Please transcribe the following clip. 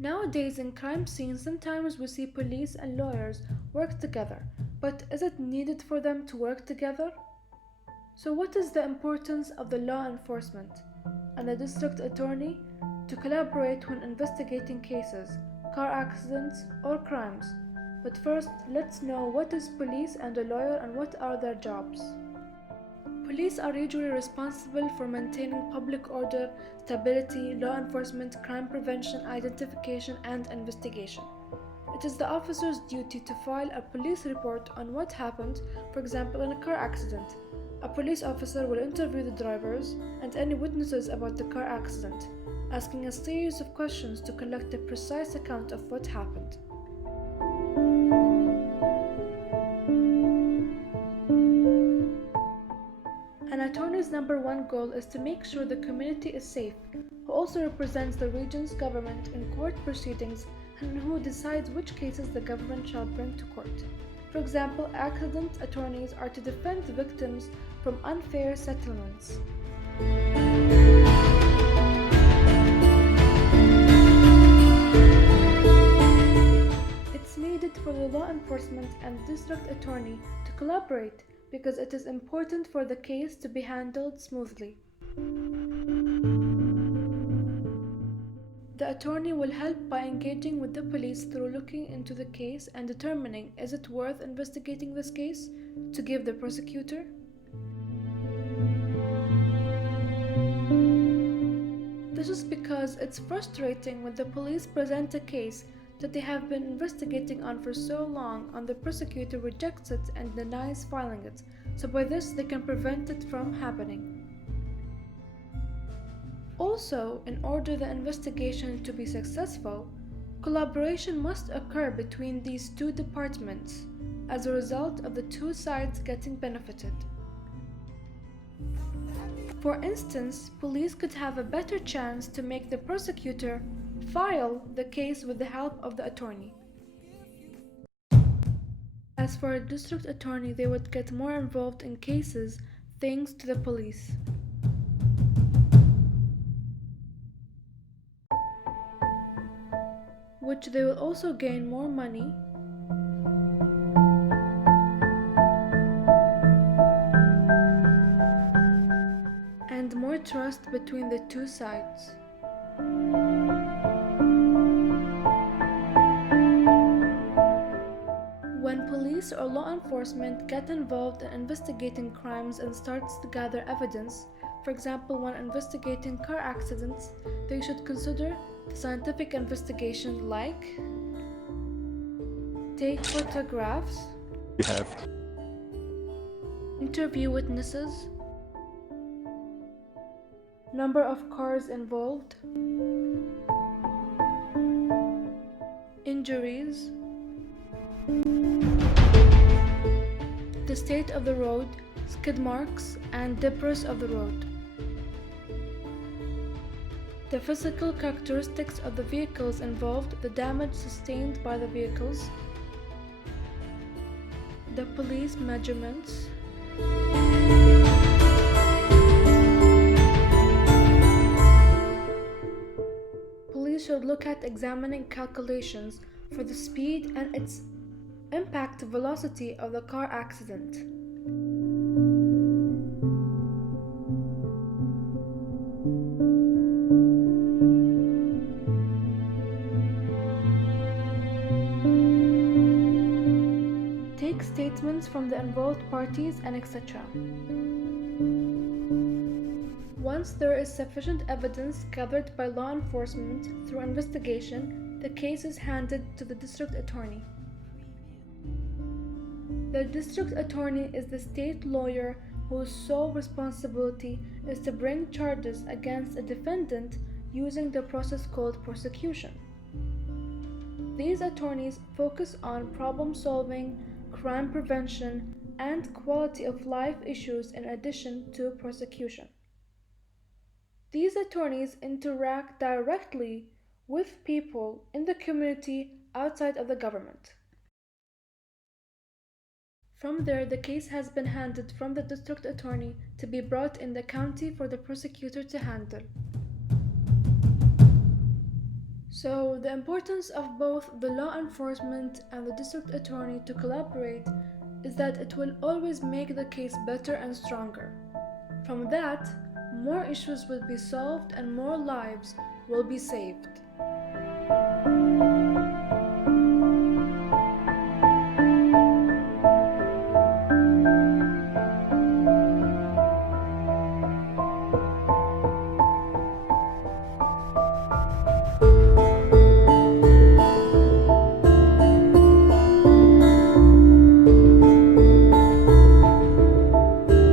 Nowadays in crime scenes, sometimes we see police and lawyers work together, but is it needed for them to work together? So what is the importance of the law enforcement and the district attorney to collaborate when investigating cases, car accidents, or crimes? But first, let's know what is police and a lawyer and what are their jobs. Police are usually responsible for maintaining public order, stability, law enforcement, crime prevention, identification, and investigation. It is the officer's duty to file a police report on what happened, for example, in a car accident. A police officer will interview the drivers and any witnesses about the car accident, asking a series of questions to collect a precise account of what happened. An attorney's number one goal is to make sure the community is safe, who also represents the region's government in court proceedings and who decides which cases the government shall bring to court. For example, accident attorneys are to defend victims from unfair settlements. It's needed for the law enforcement and district attorney to collaborate because it is important for the case to be handled smoothly. The attorney will help by engaging with the police through looking into the case and determining is it worth investigating this case to give the prosecutor. This is because it's frustrating when the police present a case that they have been investigating on for so long and the prosecutor rejects it and denies filing it, so by this they can prevent it from happening. Also, in order the investigation to be successful, collaboration must occur between these two departments as a result of the two sides getting benefited. For instance, police could have a better chance to make the prosecutor file the case with the help of the attorney. As for a district attorney, they would get more involved in cases thanks to the police. Which they will also gain more money and more trust between the two sides. When police or law enforcement get involved in investigating crimes and starts to gather evidence, for example, when investigating car accidents, they should consider the scientific investigation like take photographs, interview witnesses, number of cars involved, injuries, the state of the road, skid marks, and debris of the road, the physical characteristics of the vehicles involved, the damage sustained by the vehicles, the police measurements, police should look at examining calculations for the speed and its impact velocity of the car accident. Take statements from the involved parties and etc. Once there is sufficient evidence gathered by law enforcement through investigation, the case is handed to the district attorney. The district attorney is the state lawyer whose sole responsibility is to bring charges against a defendant using the process called prosecution. These attorneys focus on problem solving, crime prevention, and quality of life issues in addition to prosecution. These attorneys interact directly with people in the community outside of the government. From there, the case has been handed from the district attorney to be brought in the county for the prosecutor to handle. So, the importance of both the law enforcement and the district attorney to collaborate is that it will always make the case better and stronger. From that, more issues will be solved and more lives will be saved.